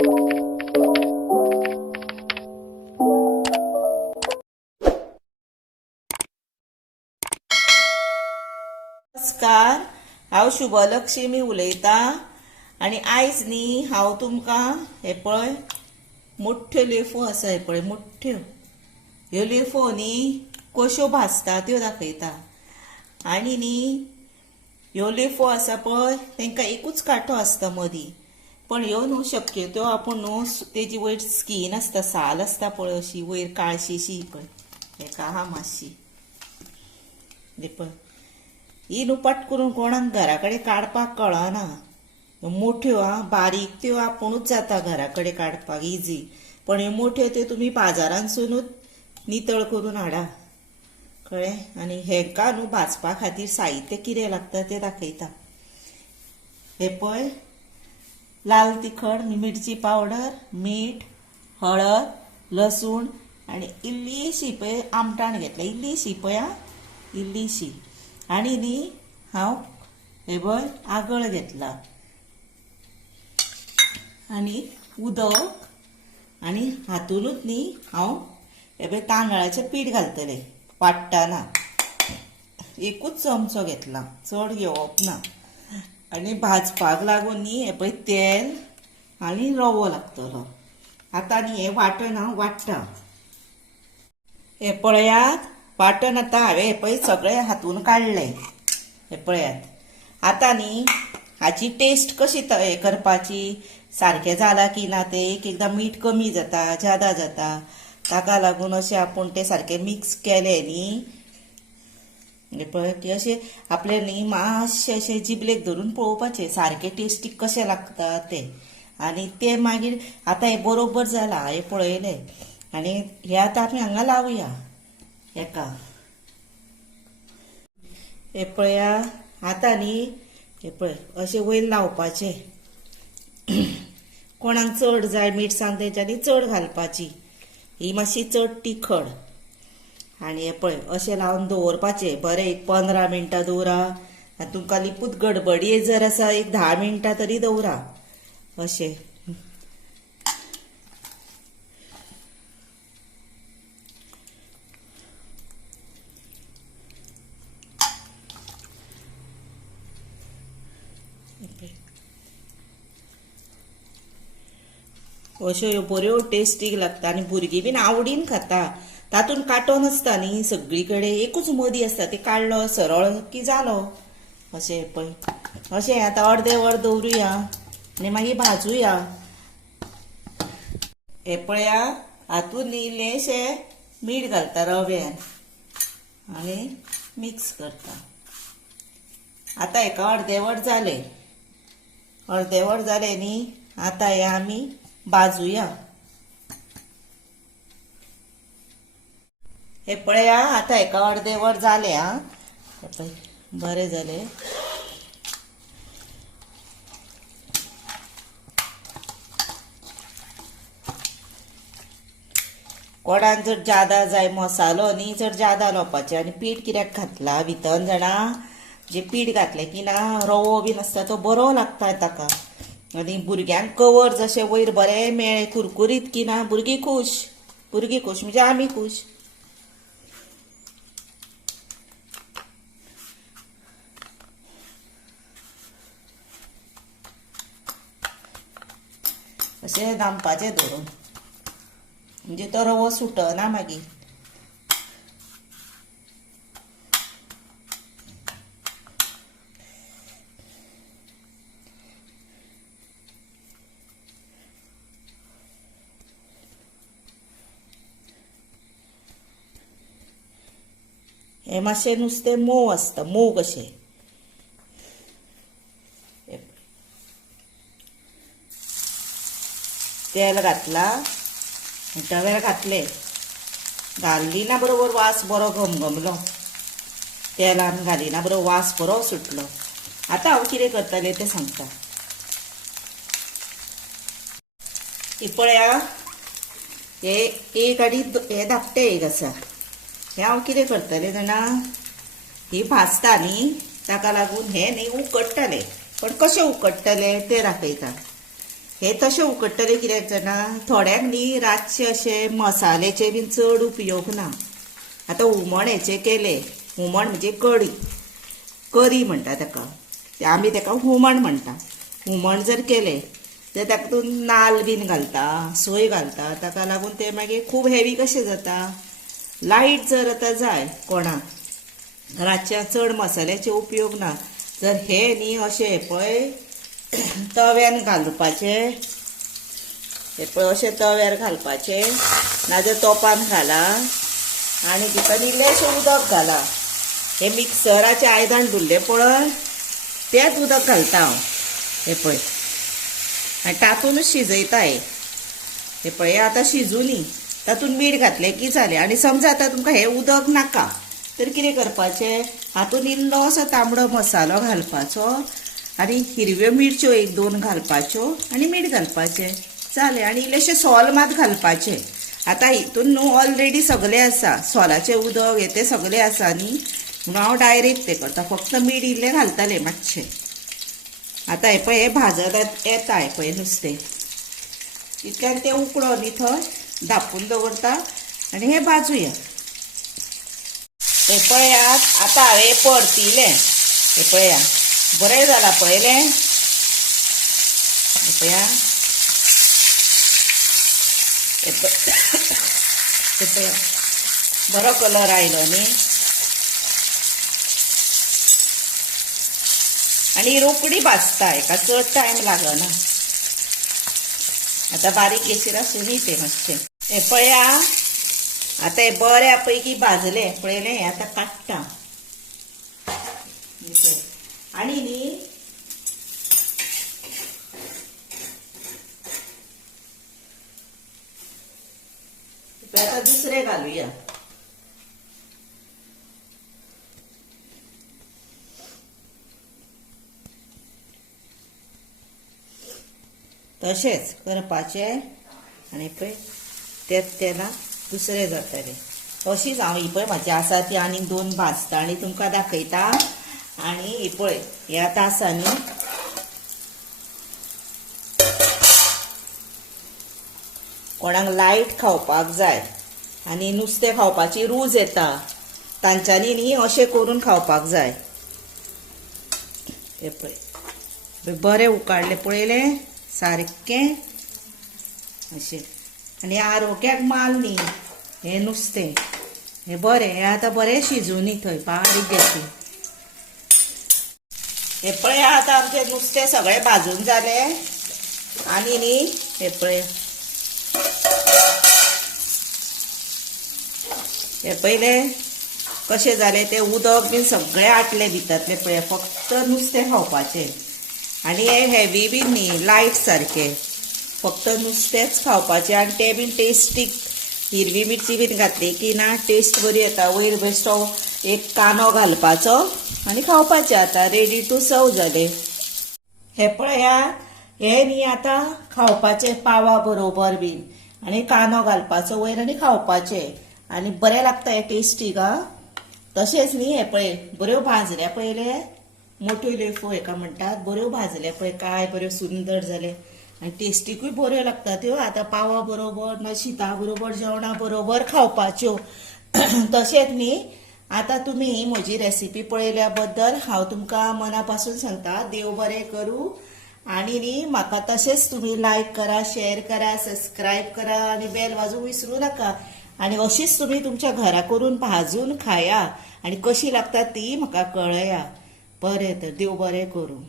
नमस्कार, हांव शुभलक्ष्मी उलयतां आनी आयज न्ही हांव तुमकां हे पळय मोठ्ठ्यो लेफो आसा, हे पळय मोठ्ठ्यो ह्यो लेफो न्ही कश्यो भाजता त्यो दाखयता। आनी न्ही ह्यो लेफो आसा पळय तांकां एकूच कांटो आसता मदीं, पण ह्यो न्हू शक्यतो आपूण न्हू तेजी वयर स्कीन आसता, साल आसता पळय अशी वयर काळशीशी पळय, हेका आहा मातशी पळय ही न्हू पट करून कोणाक घरा कडेन काडपाक कळना। मोठ्यो बारीक त्यो आपुणूच जाता घरा कडेन काडपाक इजी, पण ह्यो मोठ्यो त्यो तुमी बाजारांतसूनूच नितळ करून हाडा, कळ्ळें। आनी हेका न्हू भाजपा खातीर साहित्य कितें लागता तें दाखयता। हे पळय लाल तिखट, मिरची पावडर, मीठ, हळद, लसूण आनी इल्लीशी पळय आमटाण घेतल्या, इल्लीशी पळय इल्लीशी। आनी न्ही हांव हे पळय आगळ घेतला आनी उदक आनी हातूनूच न्ही हांव हे पळय तांदळाचें पीठ घालतलें वाट्टना, एकूच चमचो घेतला, चड घेवप ना। आनी भाजपाक लागून न्ही हे पळय तेल आनी रवो लागतलो। आतां न्ही हें वांटण हांव वाडटा, हे पळयात वांटण आतां हांवें हे पळय सगळें हातून काडलें, हे पळयात। आतां न्ही हाची टेस्ट कशी हे करपाची, सारकें जाला की ना तें एक एकदां मीठ कमी जाता, ज्यादा जाता, ताका लागून अशें आपूण तें सारकें मिक्स केलें न्ही हे पळय की अशें आपलें न्ही मातशें अशें जिबलेक धरून पळोवपाचें सारकें टेस्टीक कशें लागता तें। आनी तें मागीर आतां हें बरोबर जालां, हें पळयलें आनी हें आतां आमी हांगा लावया हेका, हे पळया। आतां न्ही हे पळय अशें वयर लावपाचें, कोणाक चड जाय मिरसांग तेंच्यांनी चड घालपाची, ही मातशी चड तिखट। आनी हे पळय अशें लावन दवरपाचें बरें, एक 15 मिनटां दवरा। आनी तुमकां लिपूत गडबडीत जर आसा एक 10 मिनटां तरी दवरा अशें। अश्यो ह्यो बऱ्यो टेस्टीक लागता आनी भुरगीं बीन आवडीन खाता। तातूंत कांटो नासता न्ही, सगळी कडेन एकूच मदीं आसता, ते काडलो सरळ की जालो अशें पळय। अशें आतां अर्दें वर दवरुया आनी मागीर भाजूया। हे पळया हातूंत न्ही इल्लेशें मीठ घालता रव्यान आनी मिक्स करता। आतां हेका अर्दें वर जालें, अर्दें वर जालें न्ही, आतां हें आमी भाजूया। हे पळया आतां हेका अर्दें वर जालें हे पळय बरें जालें। कोणाक जर ज्यादा जाय मसालो न्ही जर ज्यादा लावपाचें, आनी पीठ कित्याक घातला भितर जाणा, जे पीठ घातलें की ना रवो बीन आसता तो बरो लागता ताका। आनी भुरग्यांक कवर जशें वयर बरें मेळ्ळें कुरकुरीत की ना भुरगीं खूश, भुरगीं खूश म्हणजे आमी खूश। अशें दामपाचें धरून म्हणजे तो रवो सुटना मागीर। हे मातशें नुस्तें मोव आसता, मोव कशें। तेल घातला, तव्यार घातलें, घालिना बरोबर वास बरो घमघमलो, तेलान घालिना बरोबर वास बरो सुटलो। आतां हांव कितें करतलें तें सांगता। ही पळया हे एक आनी हे धाकटें एक आसा, हे हांव कितें करतलें जाणा, ही भाजता न्ही ताका लागून हे न्ही उकडटलें, पण कशें उकडटलें तें दाखयता। हे तशें उकडटले कित्याक जाणा थोड्यांक न्ही रातचे अशे मसाल्याचे बीन चड उपयोग ना. आतां हुमण हेचे केले, हुमण म्हणजे करी म्हणटा ताका, आमी ताका हुमण म्हणटा. हुमण जर केले तर तातूंत नाल्ल बीन घालता, सोय घालता, ताका लागून ते मागीर खूब हेवी कशें जाता. लायट जर आतां जाय कोणाक रातच्या चड मसाल्याचे उपयोग ना, तर हे न्ही अशें पळय तव्यान घालपाचे, हे पळय अशें तव्यार घालपाचे, नाजाल्यार तोपान घाला आनी भितर इल्लेशें उदक घाला. हे मिक्सराचें आयदन धुल्लें पळय तेंच उदक घालता हांव. हे पळय आनी तातूंतच शिजयता. हे पळय आतां शिजूनी तातूंत मीठ घातलें की जालें. आनी समजा आतां तुमकां हें उदक नाका तर कितें करपाचें, हातूंत इल्लोसो तांबडो मसालो घालपाचो आनी हिरव्यो मिरच्यो 1-2 घालपाच्यो आनी मीठ घालपाचें, जालें. आनी इल्लेशें सोल मात घालपाचें. आतां हितून न्हू ऑलरेडी सगळें आसा, सोलाचें उदक हें तें सगळें आसा न्ही, म्हणून हांव डायरेक्ट तें करता, फक्त मीठ इल्लें घालतलें मातशें. आतां हे पळय हे भाजत येता, हे पळय नुस्तें इतल्यान तें उकडो न्ही थंय धापून दवरता आनी हें भाजूया. हे पळयात आतां हांवें परतिलें, हे पळया बरें जालां पळयलें. हे पळया हे पळया बरो कलर आयलो न्ही. आनी रोकडी भाजता, हेका चड टायम लागना. आतां बारीक गॅसीर आसूं न्ही तें मातशें. हे पळया आतां हे बऱ्या पैकी भाजलें पळयलें. हें आतां काडटा आनी न्ही आतां दुसरें घालुया. तशेंच करपाचें आनी पळय तेच तेलांत दुसरें जातलें. अशीच हांव ही पळय म्हाजी आसा ती आनीक 2 भाजता आनी तुमकां दाखयता. आनी ही पळय हे आतां आसा न्ही, कोणाक लायट खावपाक जाय आनी नुस्तें खावपाची रूच येता तांच्यांनी न्ही अशें करून खावपाक जाय. हे पळय बरें उकाडलें पळयलें सारकें अशें. आनी आरोग्याक माल न्ही हें नुस्तें, हें बरें. हें आतां बरें शिजूनी थंय बारीक गॅसीर. हे पळय आतां आमचें नुस्तें सगळें भाजून जालें आनी न्ही हे पळय हे पयलें कशें जालें तें उदक बीन सगळें आटलें भितरलें पळय. फक्त नुस्तें खावपाचें आनी हें हेवी बीन न्ही, लायट सारकें, फक्त नुस्तेंच खावपाचें आनी तें बीन टेस्टीक. हिरवी मिरची बीन घातली की ना टेस्ट बरी येता. वयर बेश्टो एक कांदो घालपाचो आनी खावपाचें. आतां रेडी टू सर्व जालें. हे पळया हे न्ही आतां खावपाचें पावा बरोबर बीन आनी कांदो घालपाचो वयर आनी खावपाचें आनी बरें लागता हें टेस्टीक. तशेंच न्ही हे पळय बऱ्यो भाजल्या पळयले, मोठ्यो लेफो हेका म्हणटात, बऱ्यो भाजल्या पळय, काय बऱ्यो सुंदर जाले आनी टेस्टीकूय बऱ्यो लागता त्यो. आतां पावा बरोबर ना शिता बरोबर जेवणा बरोबर खावपाच्यो. तशेंच न्ही आतां तुमी म्हजी रेसिपी पळयल्या बद्दल हांव तुमकां मना पासून सांगता, देव बरें करूं. आनी न्ही म्हाका तशेंच तुमी लायक करा, शेअर करा, सबस्क्रायब करा आनी बेल वाजूंक विसरूं नाका. आनी अशीच तुमी तुमच्या घरा करून भाजून खाया आनी कशी लागता ती म्हाका कळया. बरें तर देव बरें करूं.